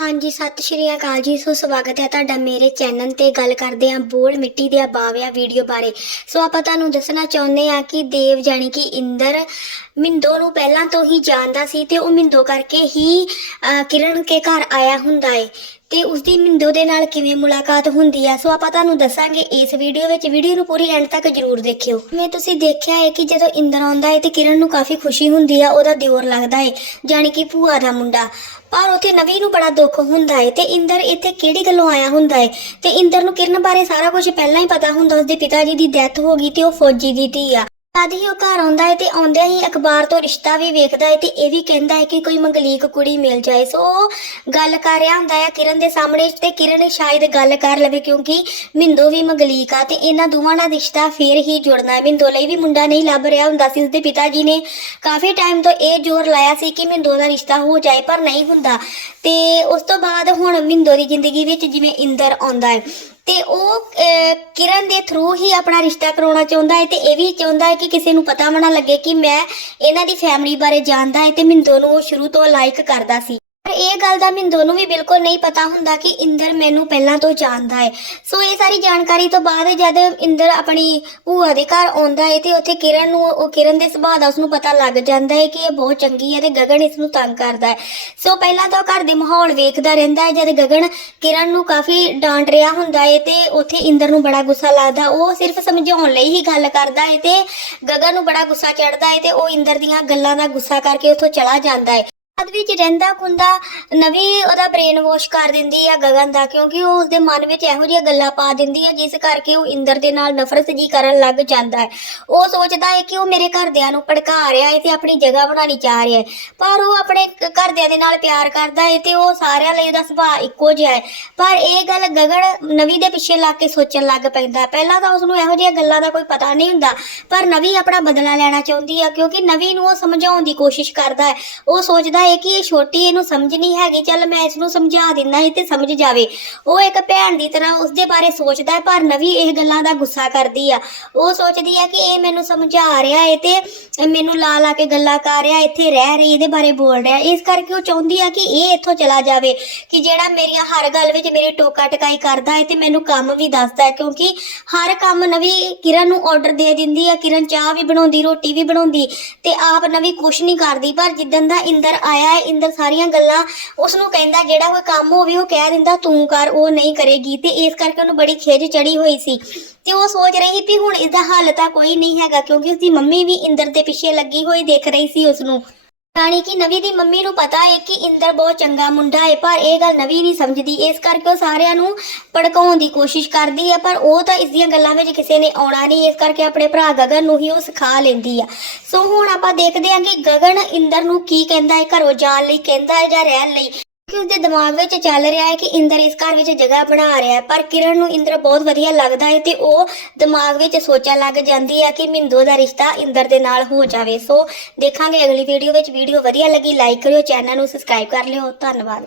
ਹਾਂਜੀ, ਸਤਿ ਸ਼੍ਰੀ ਅਕਾਲ ਜੀ। ਸੋ ਸਵਾਗਤ ਹੈ ਤੁਹਾਡਾ ਮੇਰੇ ਚੈਨਲ ਤੇ। ਗੱਲ ਕਰਦੇ ਹਾਂ ਬੋਲ ਮਿੱਟੀ ਦੇ ਬਾਵਿਆ ਵੀਡੀਓ ਬਾਰੇ। ਸੋ ਆਪਾਂ ਤੁਹਾਨੂੰ ਦੱਸਣਾ ਚਾਹੁੰਦੇ ਹਾਂ ਕਿ ਦੇਵ ਜਾਨੀ ਕਿ ਇੰਦਰ ਮਿੰਦੋ ਨੂੰ ਪਹਿਲਾਂ ਤੋਂ ਹੀ ਜਾਣਦਾ ਸੀ ਤੇ ਉਹ ਮਿੰਦੋ ਕਰਕੇ ਹੀ ਕਿਰਨ ਕੇ ਘਰ ਆਇਆ ਹੁੰਦਾ ਏ ਤੇ ਉਸਦੀ ਮਿੰਦੋ ਦੇ ਨਾਲ ਕਿਵੇਂ ਮੁਲਾਕਾਤ ਹੁੰਦੀ ਆ, ਸੋ ਆਪਾਂ ਤੁਹਾਨੂੰ ਦੱਸਾਂਗੇ ਇਸ ਵੀਡੀਓ ਵਿੱਚ। ਵੀਡੀਓ ਨੂੰ ਪੂਰੀ ਐਂਡ ਤੱਕ ਜਰੂਰ ਦੇਖਿਓ। ਮੈਂ ਤੁਸੀਂ ਦੇਖਿਆ ਹੈ ਕਿ ਜਦੋਂ ਇੰਦਰ ਆਉਂਦਾ ਹੈ ਤੇ ਕਿਰਨ ਨੂੰ ਕਾਫੀ ਖੁਸ਼ੀ ਹੁੰਦੀ ਆ, ਉਹਦਾ ਦਿਓਰ ਲੱਗਦਾ ਹੈ ਜਾਨੀ ਕਿ ਭੂਆ ਦਾ ਮੁੰਡਾ। ਪਰ ਉੱਥੇ ਨਵੀ ਨੂੰ ਬੜਾ ਦੁੱਖ ਹੁੰਦਾ ਹੈ ਤੇ ਇੰਦਰ ਇੱਥੇ ਕਿਹੜੀ ਗੱਲੋਂ ਆਇਆ ਹੁੰਦਾ ਹੈ? ਤੇ ਇੰਦਰ ਨੂੰ ਕਿਰਨ ਬਾਰੇ ਸਾਰਾ ਕੁਝ ਪਹਿਲਾਂ ਹੀ ਪਤਾ ਹੁੰਦਾ, ਉਸਦੇ ਪਿਤਾ ਜੀ ਦੀ ਡੈਥ ਹੋ ਗਈ ਤੇ ਉਹ ਫੌਜੀ ਦੀ ਧੀ ਆ। ਤਦ ਹੀ ਉਹ ਘਰ ਆਉਂਦਾ ਹੈ ਤੇ ਆਉਂਦਿਆਂ ਹੀ ਅਖਬਾਰ ਤੋਂ ਰਿਸ਼ਤਾ ਵੀ ਵੇਖਦਾ ਹੈ ਤੇ ਇਹ ਵੀ ਕਹਿੰਦਾ ਹੈ ਕਿ ਕੋਈ ਮੰਗਲੀਕ ਕੁੜੀ ਮਿਲ ਜਾਏ। ਸੋ ਉਹ ਗੱਲ ਕਰ ਰਿਹਾ ਹੁੰਦਾ ਹੈ ਕਿਰਨ ਦੇ ਸਾਹਮਣੇ ਤੇ ਕਿਰਨ ਸ਼ਾਇਦ ਗੱਲ ਕਰ ਲਵੇ ਕਿਉਂਕਿ ਮਿੰਦੋ ਵੀ ਮੰਗਲੀਕ ਆ ਤੇ ਇਹਨਾਂ ਦੋਵਾਂ ਦਾ ਰਿਸ਼ਤਾ ਫੇਰ ਹੀ ਜੁੜਨਾ ਹੈ। ਮਿੰਦੋ ਲਈ ਵੀ ਮੁੰਡਾ ਨਹੀਂ ਲੱਭ ਰਿਹਾ ਹੁੰਦਾ ਸੀ, ਉਸਦੇ ਪਿਤਾ ਜੀ ਨੇ ਕਾਫੀ ਟਾਈਮ ਤੋਂ ਇਹ ਜ਼ੋਰ ਲਾਇਆ ਸੀ ਕਿ ਮਿੰਦੋ ਦਾ ਰਿਸ਼ਤਾ ਹੋ ਜਾਏ ਪਰ ਨਹੀਂ ਹੁੰਦਾ। ਤੇ ਉਸ ਤੋਂ ਬਾਅਦ ਹੁਣ ਮਿੰਦੋ ਦੀ ਜ਼ਿੰਦਗੀ ਵਿੱਚ ਜਿਵੇਂ ਇੰਦਰ ਆਉਂਦਾ ਹੈ ਤੇ ਉਹ ਕਿਰਨ ਦੇ ਥਰੂ ਹੀ ਆਪਣਾ ਰਿਸ਼ਤਾ ਕਰਾਉਣਾ ਚਾਹੁੰਦਾ ਹੈ ਤੇ ਇਹ ਵੀ ਚਾਹੁੰਦਾ ਹੈ ਕਿ ਕਿਸੇ ਨੂੰ ਪਤਾ ਵੀ ਨਾ ਲੱਗੇ ਕਿ ਮੈਂ ਇਹਨਾਂ ਦੀ ਫੈਮਿਲੀ ਬਾਰੇ ਜਾਣਦਾ ਹੈ ਤੇ ਮਿੰਦੋ ਨੂੰ ਉਹ ਸ਼ੁਰੂ ਤੋਂ ਲਾਈਕ ਕਰਦਾ ਸੀ। ਪਰ ਇਹ ਗੱਲ ਦਾ ਮਿੰਦੋ ਨੂੰ ਵੀ ਬਿਲਕੁਲ ਨਹੀਂ ਪਤਾ ਹੁੰਦਾ ਕਿ ਇੰਦਰ ਮੈਨੂੰ ਪਹਿਲਾਂ ਤੋਂ ਜਾਣਦਾ ਹੈ। ਸੋ ਇਹ ਸਾਰੀ ਜਾਣਕਾਰੀ ਤੋਂ ਬਾਅਦ ਜਦ ਇੰਦਰ ਆਪਣੀ ਭੂਆ ਦੇ ਘਰ ਆਉਂਦਾ ਹੈ ਤੇ ਉੱਥੇ ਕਿਰਨ ਨੂੰ, ਉਹ ਕਿਰਨ ਦੇ ਸੁਭਾਅ ਦਾ ਉਸਨੂੰ ਪਤਾ ਲੱਗ ਜਾਂਦਾ ਹੈ ਕਿ ਇਹ ਬਹੁਤ ਚੰਗੀ ਹੈ ਤੇ ਗਗਨ ਇਸ ਨੂੰ ਤੰਗ ਕਰਦਾ ਹੈ। ਸੋ ਪਹਿਲਾਂ ਤਾਂ ਉਹ ਘਰ ਦੇ ਮਾਹੌਲ ਵੇਖਦਾ ਰਹਿੰਦਾ ਹੈ ਜਦ ਗਗਨ ਕਿਰਨ ਨੂੰ ਕਾਫੀ ਡਾਂਟ ਰਿਹਾ ਹੁੰਦਾ ਹੈ ਤੇ ਉੱਥੇ ਇੰਦਰ ਨੂੰ ਬੜਾ ਗੁੱਸਾ ਲੱਗਦਾ, ਉਹ ਸਿਰਫ ਸਮਝਾਉਣ ਲਈ ਹੀ ਗੱਲ ਕਰਦਾ ਹੈ ਤੇ ਗਗਨ ਨੂੰ ਬੜਾ ਗੁੱਸਾ ਚੜਦਾ ਹੈ ਤੇ ਉਹ ਇੰਦਰ ਦੀਆਂ ਗੱਲਾਂ ਦਾ ਗੁੱਸਾ ਕਰਕੇ ਉੱਥੋਂ ਚਲਾ ਜਾਂਦਾ ਹੈ। ਬਾਅਦ ਵਿੱਚ ਰਹਿੰਦਾ ਕੁੰਦਾ ਨਵੀਂ ਉਹਦਾ ਬ੍ਰੇਨ ਵਾਸ਼ ਕਰ ਦਿੰਦੀ ਆ ਗਗਨ ਦਾ, ਕਿਉਂਕਿ ਉਹ ਉਸਦੇ ਮਨ ਵਿੱਚ ਇਹੋ ਜਿਹੀਆਂ ਗੱਲਾਂ ਪਾ ਦਿੰਦੀ ਆ, ਜਿਸ ਕਰਕੇ ਉਹ ਇੰਦਰ ਦੇ ਨਾਲ ਨਫ਼ਰਤ ਜੀ ਕਰਨ ਲੱਗ ਜਾਂਦਾ ਹੈ। ਉਹ ਸੋਚਦਾ ਹੈ ਕਿ ਉਹ ਮੇਰੇ ਘਰਦਿਆਂ ਨੂੰ ਭੜਕਾ ਰਿਹਾ ਹੈ ਤੇ ਆਪਣੀ ਜਗ੍ਹਾ ਬਣਾਉਣੀ ਚਾਹ ਰਿਹਾ ਹੈ। ਪਰ ਉਹ ਆਪਣੇ ਘਰਦਿਆਂ ਦੇ ਨਾਲ ਪਿਆਰ ਕਰਦਾ ਹੈ ਤੇ ਉਹ ਸਾਰਿਆਂ ਲਈ ਉਹਦਾ ਸੁਭਾਅ ਇੱਕੋ ਜਿਹਾ ਹੈ। ਪਰ ਇਹ ਗੱਲ ਗਗਨ ਨਵੀਂ ਦੇ ਪਿੱਛੇ ਲੱਗ ਕੇ ਸੋਚਣ ਲੱਗ ਪੈਂਦਾ ਪਹਿਲਾਂ ਤਾਂ ਉਸ ਨੂੰ ਇਹੋ ਜਿਹੀਆਂ ਗੱਲਾਂ ਦਾ ਕੋਈ ਪਤਾ ਨਹੀਂ ਹੁੰਦਾ, ਪਰ ਨਵੀਂ ਆਪਣਾ ਬਦਲਾ ਲੈਣਾ ਚਾਹੁੰਦੀ ਆ, ਕਿਉਂਕਿ ਨਵੀਂ ਨੂੰ ਉਹ ਸਮਝਾਉਣ ਦੀ ਕੋਸ਼ਿਸ਼ ਕਰਦਾ ਹੈ। ਉਹ ਸੋਚਦਾ ਹੈ ਕਿ ਇਹ ਛੋਟੀ ਇਹਨੂੰ ਸਮਝ ਨਹੀਂ ਹੈਗੀ, ਚੱਲ ਮੈਂ ਇਸ ਨੂੰ ਸਮਝਾ ਦਿੰਦਾ ਸੀ ਤੇ ਸਮਝ ਜਾਵੇ। ਉਹ ਇੱਕ ਭੈਣ ਦੀ ਤਰ੍ਹਾਂ ਉਸਦੇ ਬਾਰੇ ਸੋਚਦਾ ਹੈ, ਪਰ ਨਵੀ ਇਹ ਗੱਲਾਂ ਦਾ ਗੁੱਸਾ ਕਰਦੀ ਆ। ਉਹ ਸੋਚਦੀ ਆ ਕਿ ਇਹ ਮੈਨੂੰ ਸਮਝਾ ਰਿਹਾ ਹੈ ਤੇ ਮੈਨੂੰ ਲਾ ਲਾ ਕੇ ਗੱਲਾਂ ਕਰ ਰਿਹਾ, ਇੱਥੇ ਰਹਿ ਰਹੀ, ਇਹਦੇ ਬਾਰੇ ਬੋਲ ਰਿਹਾ। ਇਸ ਕਰਕੇ ਉਹ ਚਾਹੁੰਦੀ ਆ ਕਿ ਇਹ ਇੱਥੋਂ ਚਲਾ ਜਾਵੇ ਕਿ ਜਿਹੜਾ ਮੇਰੀਆਂ ਹਰ ਗੱਲ ਵਿੱਚ ਮੇਰੀ ਟੋਕਾ ਟਕਾਈ ਕਰਦਾ ਹੈ ਤੇ ਮੈਨੂੰ ਕੰਮ ਵੀ ਦੱਸਦਾ ਹੈ, ਕਿਉਂਕਿ ਹਰ ਕੰਮ ਨਵੀਂ ਕਿਰਨ ਨੂੰ ਆਰਡਰ ਦੇ ਦਿੰਦੀ ਆ। ਕਿਰਨ ਚਾਹ ਵੀ ਬਣਾਉਂਦੀ, ਰੋਟੀ ਵੀ ਬਣਾਉਂਦੀ ਤੇ ਆਪ ਨਵੀਂ ਕੁਛ ਨਹੀਂ ਕਰਦੀ। ਪਰ ਜਿੱਦਣ ਦਾ ਇੰਦਰ ਆਇਆ ਹੈ, ਇੰਦਰ ਸਾਰੀਆਂ ਗੱਲਾਂ ਉਸ ਨੂੰ ਕਹਿੰਦਾ, ਜਿਹੜਾ ਕੋਈ ਕੰਮ ਹੋਵੇ ਉਹ ਕਹਿ ਦਿੰਦਾ, ਤੂੰ ਕਰ, ਉਹ ਨਹੀਂ ਕਰੇਗੀ। ਤੇ ਇਸ ਕਰਕੇ ਉਹਨੂੰ ਬੜੀ ਖਿਜ ਚੜੀ ਹੋਈ ਸੀ। ਤੇ ਉਹ ਸੋਚ ਰਹੀ ਵੀ ਹੁਣ ਇਸਦਾ ਹੱਲ ਤਾਂ ਕੋਈ ਨਹੀਂ ਹੈਗਾ, ਕਿਉਂਕਿ ਉਸਦੀ ਮੰਮੀ ਵੀ ਇੰਦਰ ਦੇ ਪਿੱਛੇ ਲੱਗੀ ਹੋਈ ਦੇਖ ਰਹੀ ਸੀ ਉਸ ਨੂੰ ਰਾਣੀ ਕਿ ਨਵੀ ਦੀ ਮੰਮੀ ਨੂੰ ਪਤਾ ਹੈ ਕਿ ਇੰਦਰ ਬਹੁਤ ਚੰਗਾ ਮੁੰਡਾ ਹੈ, ਪਰ ਇਹ ਗੱਲ ਨਵੀ ਨਹੀਂ ਸਮਝਦੀ। ਇਸ ਕਰਕੇ ਉਹ ਸਾਰਿਆਂ ਨੂੰ ਭੜਕਾਉਣ ਦੀ ਕੋਸ਼ਿਸ਼ ਕਰਦੀ ਹੈ, ਪਰ ਉਹ ਤਾਂ ਇਸ ਦੀਆਂ ਗੱਲਾਂ ਵਿੱਚ ਕਿਸੇ ਨੇ ਆਉਣਾ ਨਹੀਂ। ਇਸ ਕਰਕੇ ਆਪਣੇ ਭਰਾ ਗਗਨ ਨੂੰ ਹੀ ਉਹ ਸਿਖਾ ਲੈਂਦੀ ਆ। ਸੋ ਹੁਣ ਆਪਾਂ ਦੇਖਦੇ ਹਾਂ ਕਿ ਗਗਨ ਇੰਦਰ ਨੂੰ ਕੀ ਕਹਿੰਦਾ ਹੈ, ਘਰੋਂ ਜਾਣ ਲਈ ਕਹਿੰਦਾ ਹੈ ਜਾਂ ਰਹਿਣ ਲਈ। ਕਿ ਉਸਦੇ ਦਿਮਾਗ ਵਿੱਚ ਚੱਲ ਰਿਹਾ ਹੈ ਕਿ ਇੰਦਰ ਇਸ ਘਰ ਵਿੱਚ ਜਗ੍ਹਾ ਬਣਾ ਰਿਹਾ ਹੈ, ਪਰ ਕਿਰਨ ਨੂੰ ਇੰਦਰ ਬਹੁਤ ਵਧੀਆ ਲੱਗਦਾ ਹੈ ਤੇ ਉਹ ਦਿਮਾਗ ਵਿੱਚ ਸੋਚਣ ਲੱਗ ਜਾਂਦੀ ਹੈ ਕਿ ਮਿੰਦੋ ਦਾ ਰਿਸ਼ਤਾ ਇੰਦਰ ਦੇ ਨਾਲ ਹੋ ਜਾਵੇ। ਸੋ ਦੇਖਾਂਗੇ ਅਗਲੀ ਵੀਡੀਓ ਵਿੱਚ। ਵੀਡੀਓ ਵਧੀਆ ਲੱਗੀ ਲਾਈਕ ਕਰਿਓ ਚੈਨਲ ਨੂੰ ਸਬਸਕ੍ਰਾਈਬ ਕਰ ਲਿਓ। ਧੰਨਵਾਦ।